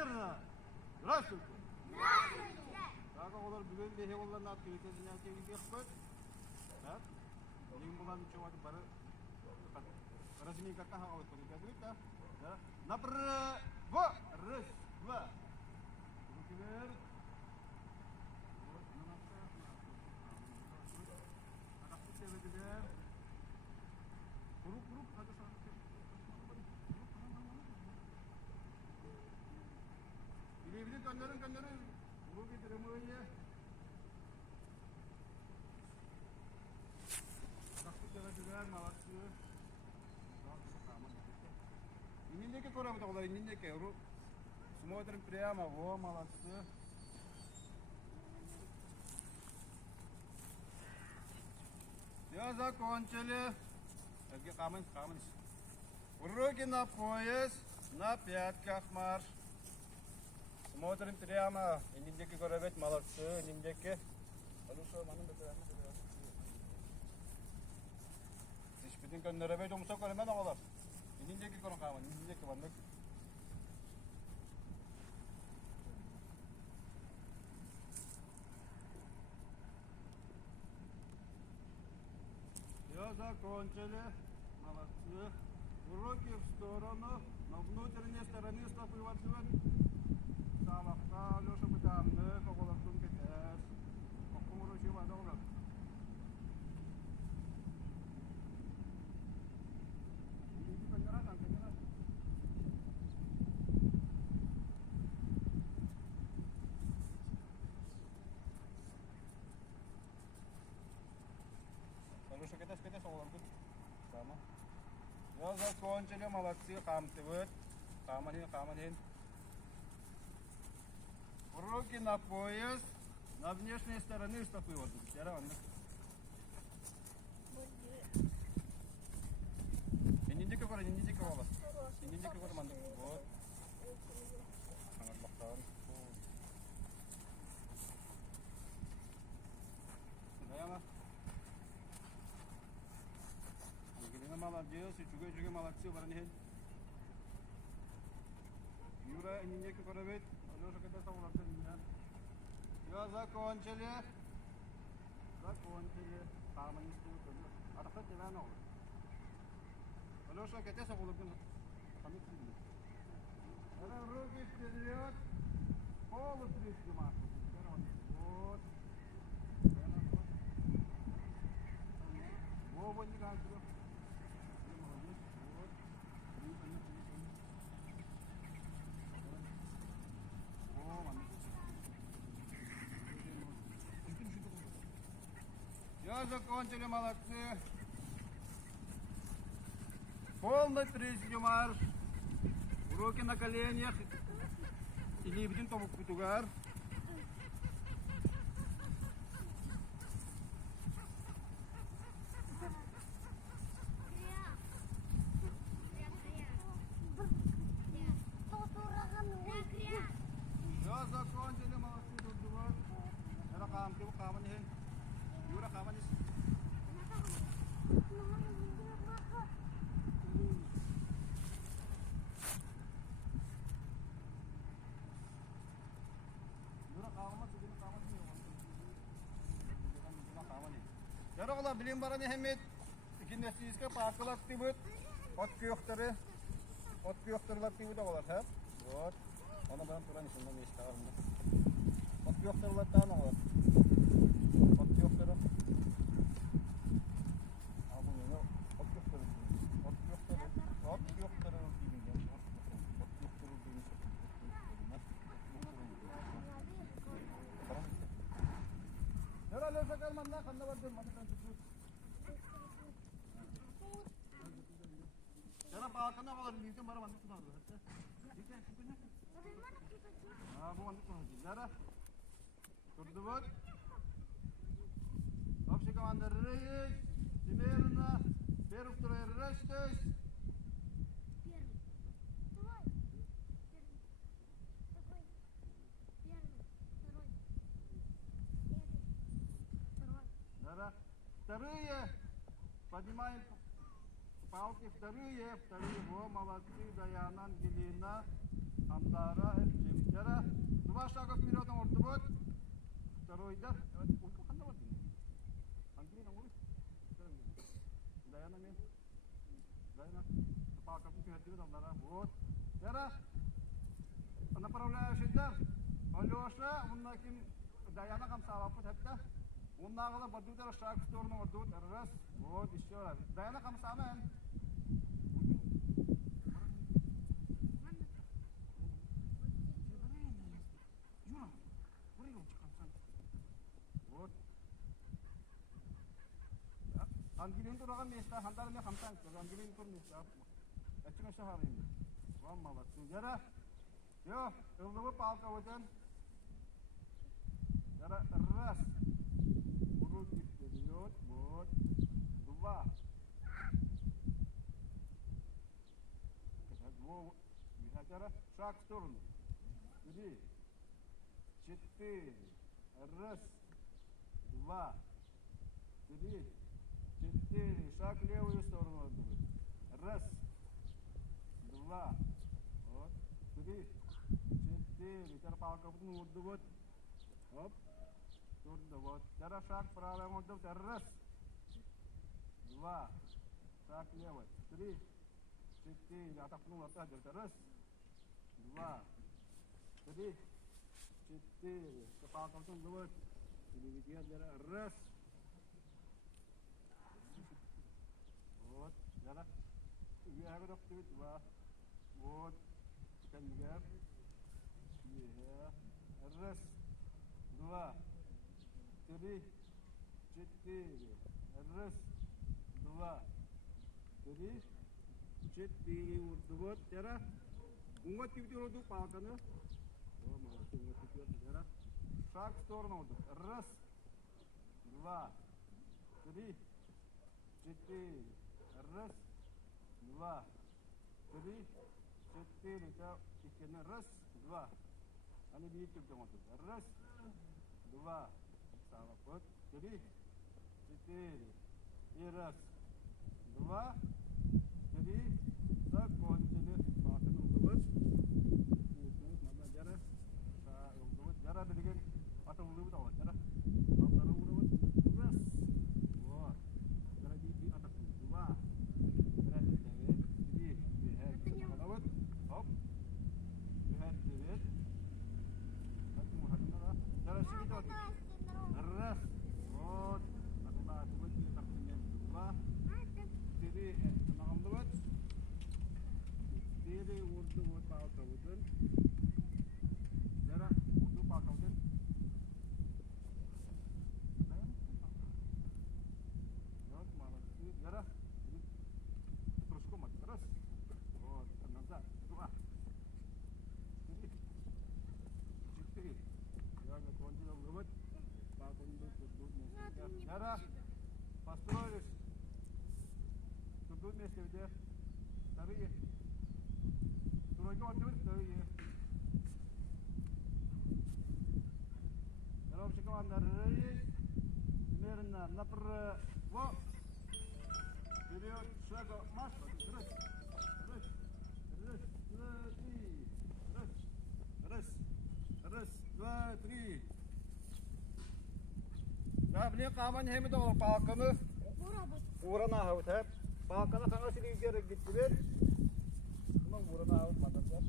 Смирно! Здравствуйте! Здравствуйте! Так, олар бүгін бейе олар нат көйтезін әкелі бекпөт. Так, ең бұлан үші вады бары разымен кака хағалып көді кәдірік, да? Направо! Раз, два. Руки вверх. Вот, на носах. Арақты севеділер. Круг, қады шағын. Билебілі көндерін. Руки прямые. Арақты севеділер, молодцы. Индеке көрәбі тағылар, индеке. Смотрим прямо, во, молодцы. Все, закончили. Камень. Руки на пояс, на пятках марш. Смотрим прямо. Индеке көрәбет, молодцы, индеке. Хорошо, маным бетер. Сишпетін көндерәбет, омса көрәмен ағалар. Индеке көрін қамын, индеке бандық. Все, закончили. Молодцы. Руки в сторону. На внутренней стороне стопы ватывать. Сабақта, Алеша бытамны, қоғылықтың кетес. Қоққым ұрышы вады олар. Алеша кетес олардың. Сама. Я закончили, молодцы, хамтывают. Хаманин. Руки на пояс, на внешней стороне стопы вот. Индеке кора бала. Индеке кора мандык. Вот. Даяма. Ангелина молодец, и чугай молодцы, баранихин. Юра, индеке кора бит. Алеша кетес оларды минен. Все, закончили. Камень истуют. Арқы деван олар. Алеша кетес оларды. Руки вперед. Полутряски машу. Вот. Вова не ганчил. Вот. Все, закончили, молодцы. Полный трясти марш. Руки на коленях. Или видим тому кутугар. Все, закончили, молодцы, дудувар. Это камень. Юра, камень. Yarı ola bilim barani hemet ikincisi iske parkılar tibut ot kuyokları tibut olar hep. Вот. Ona ben turan işinden geç kalırım. Ot kuyokları tane olar. Ot kuyokları. Abi ne? Ot kuyokları. Yara sakal manna kanna vardır makitan tutuyor. Yara parkına var litin bara manna tutar. Bu manna tutar. Yara. Durdu var. Общий командир рейс. Примерно. Первый, второй рейс. Вторые, поднимаем палки, вторые, во, молодцы, Даяна, Ангелина. Андара, Джимтера. Два шага вперед на ордобот. Второй, да. Ой, как она вот. Ангелина, ой. Даяна, мен. Даяна. Палка вперед, Андара. Вот. Тера. Направляющий дар. Алёша, он накин. Даяна кам савапут хатта. Он нагала бадутера шаг в сторону ордобот. Раз. Вот, еще раз. Даяна кам самен. Вот. Ангелин тураган места, хандарме хамсан, ангелин тур места. Ачыга шахарым. Вам молодцы. Яра. Yo, ылдыбы палка өтен. Яра, раз. Руки вперед, вот. Два. Яра, шаг в сторону. 3, 4. Раз, 2, 3, 4. Шаг в левую сторону отдувай. Раз, 2, вот, 3, 4. Теперь палка в отдувай. Оп, турда, вот. Теперь шаг в правую отдувай. Раз, 2, шаг левый. 3, 4. Отопнул опять. Раз, 2, 3, 4. Палка в отдувай. Переведи, раз. Вот, яра. Я говорю, что два. Вот, коньяк. Раз, 2, 3, 4. Раз, 2, 3, 4. Вот, яра. Вот тебе роду палка, ну. О, молодцы, вот теперь, яра. Шаг в сторону. Раз, 2, 3, 4. Раз, 2, 3, 4. Это икена. Раз, 2. Они видите, где он тут. Раз, 2. Вот, 3, 4. И раз, 2, 3. Закончили. Яра билген ата улыбы да бар. Яра. Алтара улыбы. Раз. Вот. Яра ди ата. Два. Яра ди. 3. Вот. Оп. Яра сидит. Раз. Вот. Ата вот не так не. Два. 3. Намамды. 4 урду вот палка вот. Яра урду палка вот. Вот молодцы. Яра. Прыжком от. Раз. Вот. Назад. 2. 3. 4. Яра кончил вывод. Палка не. Яра. Построились. Тут вместе где? Вторые. Тройка отдавай, вторые. Общая команда. Рейс. Примерно направо. Вперед. Шага. Марш. Раз. Раз. Раз. 2, 3. Раз. Раз. Раз. 2, 3. Ya bile kaman hem de o palkanı uğrana havut hep. Palkanı kana sili gerek gittiler. Ama uğrana havut madaklar.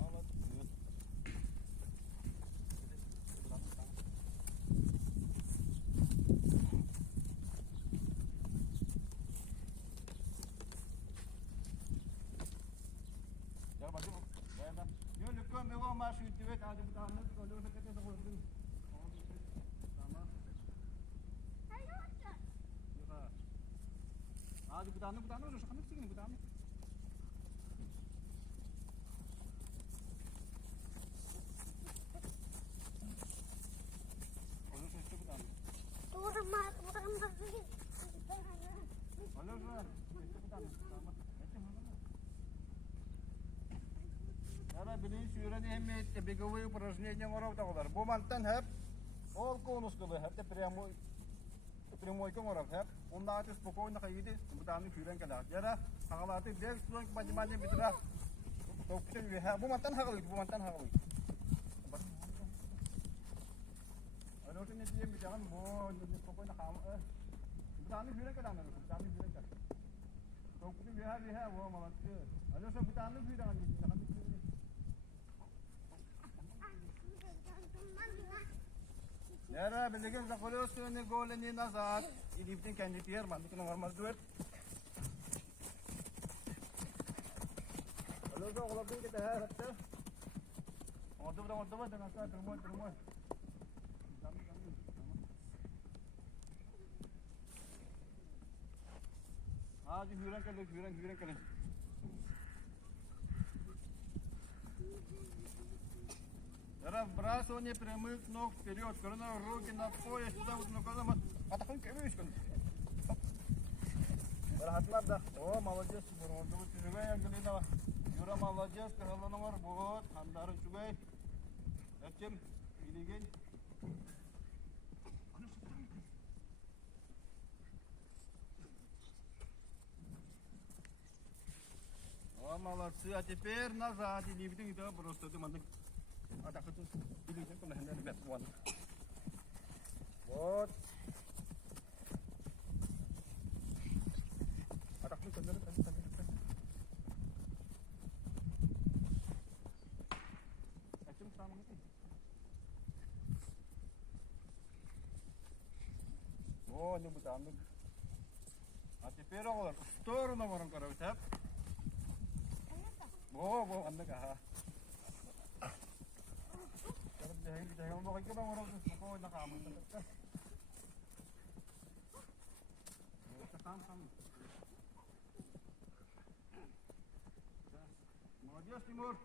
Allah diyor. Ya bakayım. Nereden? Yo lükkan meva maaşı ütüvet hadi bu tane kolunu sekete koydum. Hadi bu tane uğraş. Kanık seni bu tane. Uğraş işte bu tane. Uğramaz. Uğraş. İşte bu tane. Tamam. Яра билин сүйрәне әммәйтте беговые упражнения орау тагылар. Бу мантан һәп ол конускылы һәп прямойка орау һәп. Онда аты спокойно кайды. Бу таны сүйрән кала. Яра тагалаты бек стройк поднимание бедра. Topçu bir ha bu mantan hagalıydı bu mantan hagalıydı. Ano tin diyem bir jangan bu ne kokoy na kam bu tane bir kadar mı bu tane bir kadar. Topçu bir ha bu malatçı. Ano sa bir tane bir jangan bir jangan bir. Yara belegen zakolosun ne goleni nazar. İdiptin kendi tiyer mantık normal duet. Kalau tu kalau kita dah rata, order dengan saya terus. Ah, di hiburan kali. Yara braso не прямых ног вперед, корона руки на пояс, сюда вот на колено. Атакуй кемиш kan. Berhatilah dah. Oh, молодец, Бурмон. Tuh juga yang gini dah. Yura молодец, kalau nomor buat handaran juga. Yakin, ini gini. О, молодцы. А теперь назад. И не видим, это просто ты мандык. А так это или это на хендер бет вон. Вот. А так мы хендер. Açım tamam mı? О, не буду андык. А теперь олар в сторону ворон корабит, а? Во, андык, ага. Jangan bawa kita orang tu, kau nak kamu tak? Sam. Молодец, Тимур.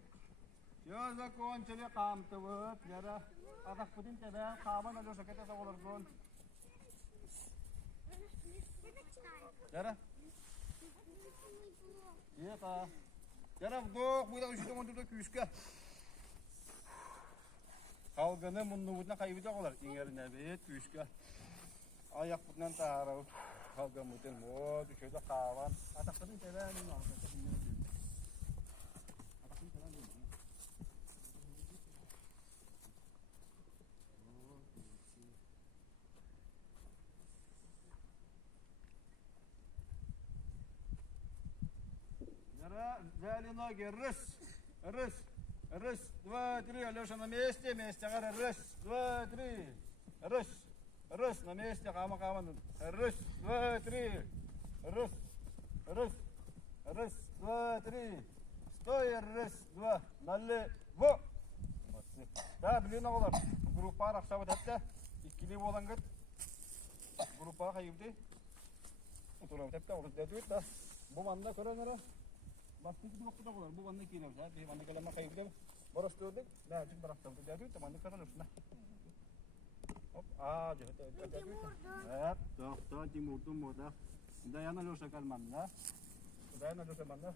Все закончили, камты вот, яра. А так путин тебя, каман, алё шакета саволар гон. Яра. Это. Яра вдох, будет ушитом он туда кюшка. Kalgını munluğuna kaybedecekler. İngerine bir küçük. Ayak bundan taraf. Kalgın mutin bu düşüyor kavan. Atakların telen mi var? Atakların telen mi? Yara zeli nogi rıs. Раз, два, три, Алеша на месте, ага, раз, два, три, раз, на месте, кама, раз, два, три, раз, два, три, стой, раз, два, налево. Да, блин, олар, группа рахсабы тәтті, ikili болан кет, группа қайыбды, ұтылау тәтті, орыз дәді өт, бұл банда көріңірі. Bastık bir noktada var. Bu bana kiloz ha. Bir bana kalama kayıp. Boros gördük. Ne için bıraktım. Jadi teman karena usna. Hop, jadi. Evet, doktor Timur moda. Dayana lo sakal manna. Dayana lo sakal manna.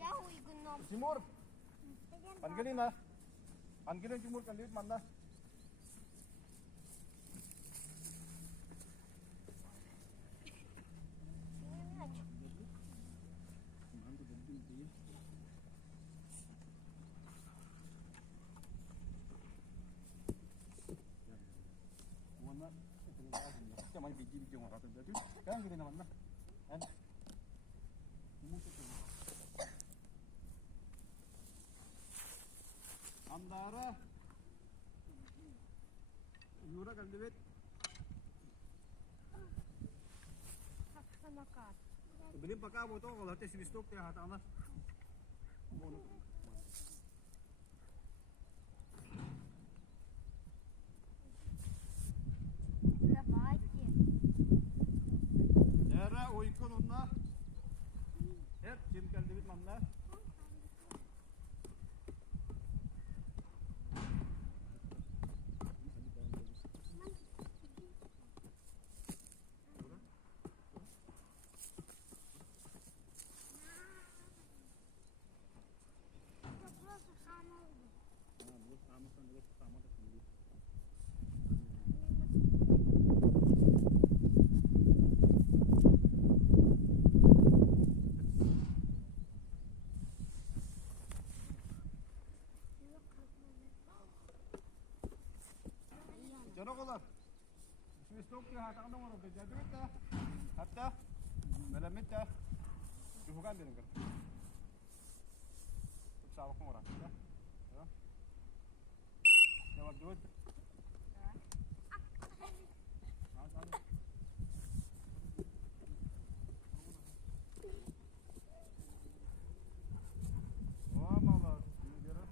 Ya uygun nom. Timur. Angelin Timur kan lihat manna. Main biji orang kata tu, kan kita nama mana? Kan? Andara, Yura kan duit. Beli pakai apa tu? Kalau tes stok dia hata anas. Uygun onlar. Hep kim geldi bitmemler. Stop ya hata kan orang kerja tu kita. Hatta malam itu bukan dia nak. Sawak orang ya. Jawab dulu. Oh malah ini dia.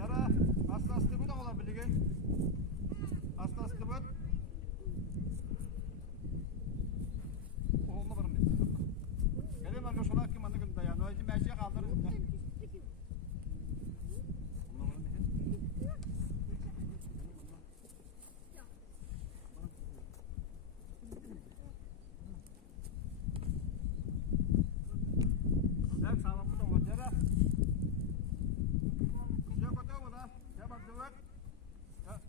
Yara, aslı bu da olabilir. Aslı bu. Oğlum varım dedi. Gelin ben şuna kim anı günde ya. Noizi meşe kaldırın da. Oğlum varım dedi. Yak sağlam bu da var. Yara. Ya kota bu da. Ya bak dur. Ya.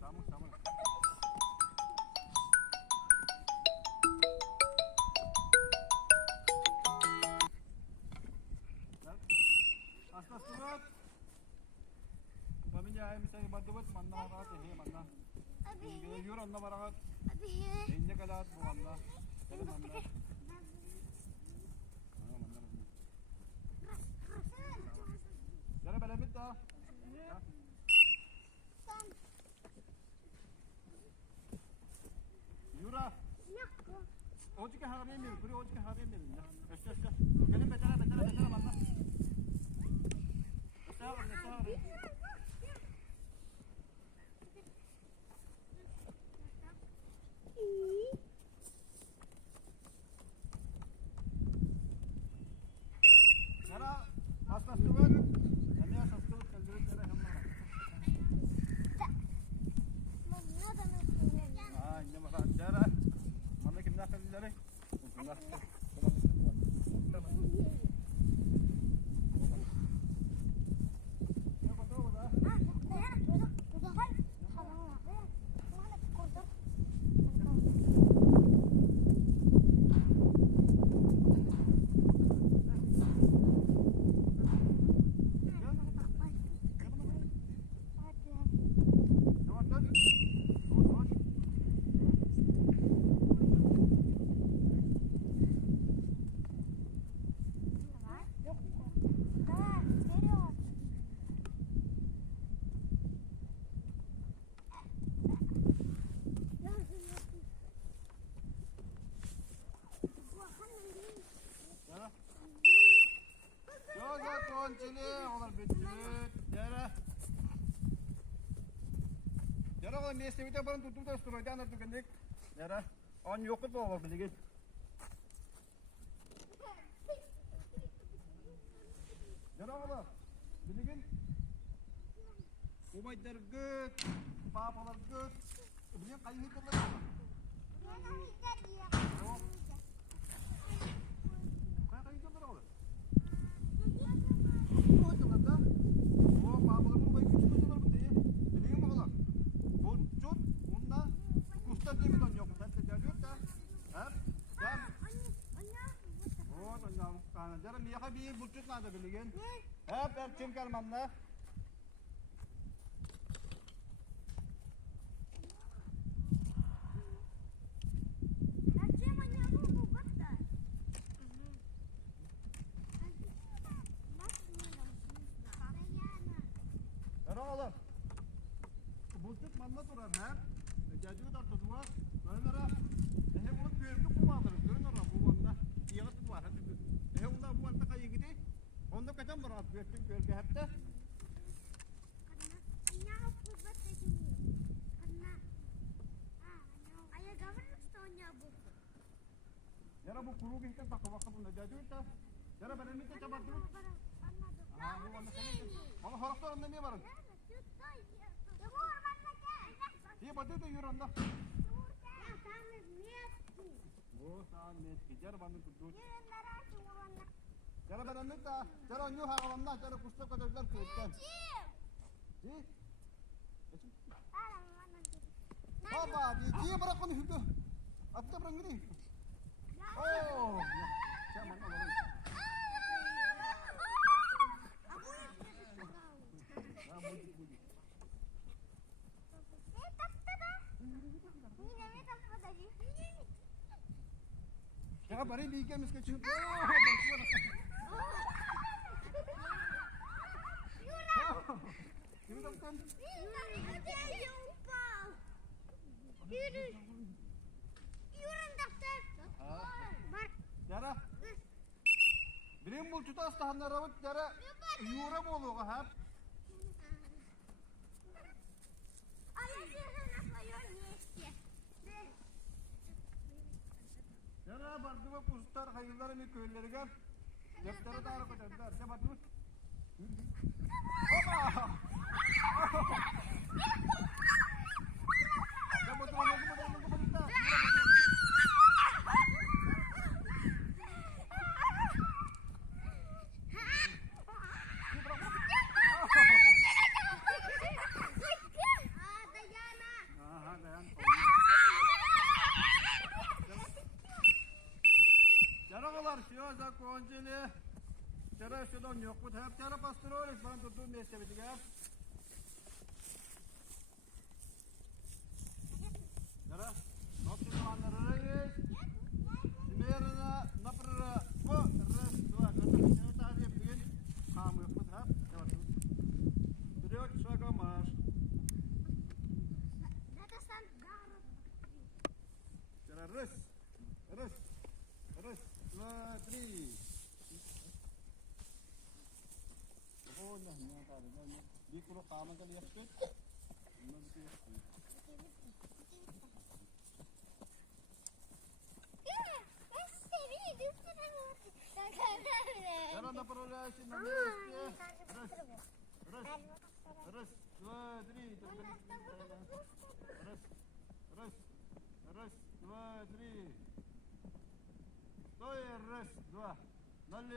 Tamam tamam. Aslas buat. Kami ya misalnya bantu buat mana rahat ini mana. Kita jujur anda barakat. Ini kalat bu anda. Kalau mana. Jangan bela minta. Yura. Oji ke harap ni, puri oji ke harap ni. Esok. Kalau betul mana. Sorry. Yara, asas tu kan? Ini asas tu kalau kita hamba. Ah, ini macam Yara. Mana kita nak kerja ni? Yara kalau mesej itu baru tutup terus terus tu kendik. Yara, on yokut tu apa beli? Yara kalau beli? Umay dergut, papa dergut, beli kayu itu lagi. Kayu itu berapa? Oh itu berapa? Oh papa kamu baik itu berapa betul? Beli yang mana? Boncut, unda, kustan ni betul nyok, nanti jadi apa? Hah? Jam? Oh tanya kan, jadi ni aku beli boncut nada beli kan? Hah? Percuma kalau mana? Oğlum. Bultuk manla durar hem. Jadi udah tertua. Mana? Bunu büyük kullanırız. Görün ara bu manla. Yağıt var hadi. Onda bu manla kayu gidi. Onda kaçan var abi büyük gölge hatta. Jara bu kuru kita tak waktu pun ada juta. Jara benar minta coba dulu. Ah, bu mana sini? Mana harus orang ni barang. Iya betul tu yuran dah. Oh, sahaja. Jara bantu tu. Jara benar minta. Jara new haram dah. Jara pusat kau dah kerja. Ji? Apa? Ji berapa ni itu? Apa berang ni? Oh, saya mana orang? Jangan beri bikin miskin cium. Ini dokter. Jara. Birim bul juta setahun rawat jara. Yura bolu kahap. Jara berdua pustar hayırlar ini köyleri gel. Deftere de araba dediler. Cepat dur. Opa! Cepat dur. Закончили. Вчера сюда не хватает. Вчера построились, вам тут вместе выдвигать. Вчера, ночью манеры есть. Примерно, например, раз, два, это один, самый хватает. Вперед, шагом марш. Вчера раз, два, три. Oh, nah, ini ada ni. Di kulo kama ka lihat tu. Jangan nak peroleh si nama. Terus, dua, tiga, terus, dua, tiga. Dua, dua, nol,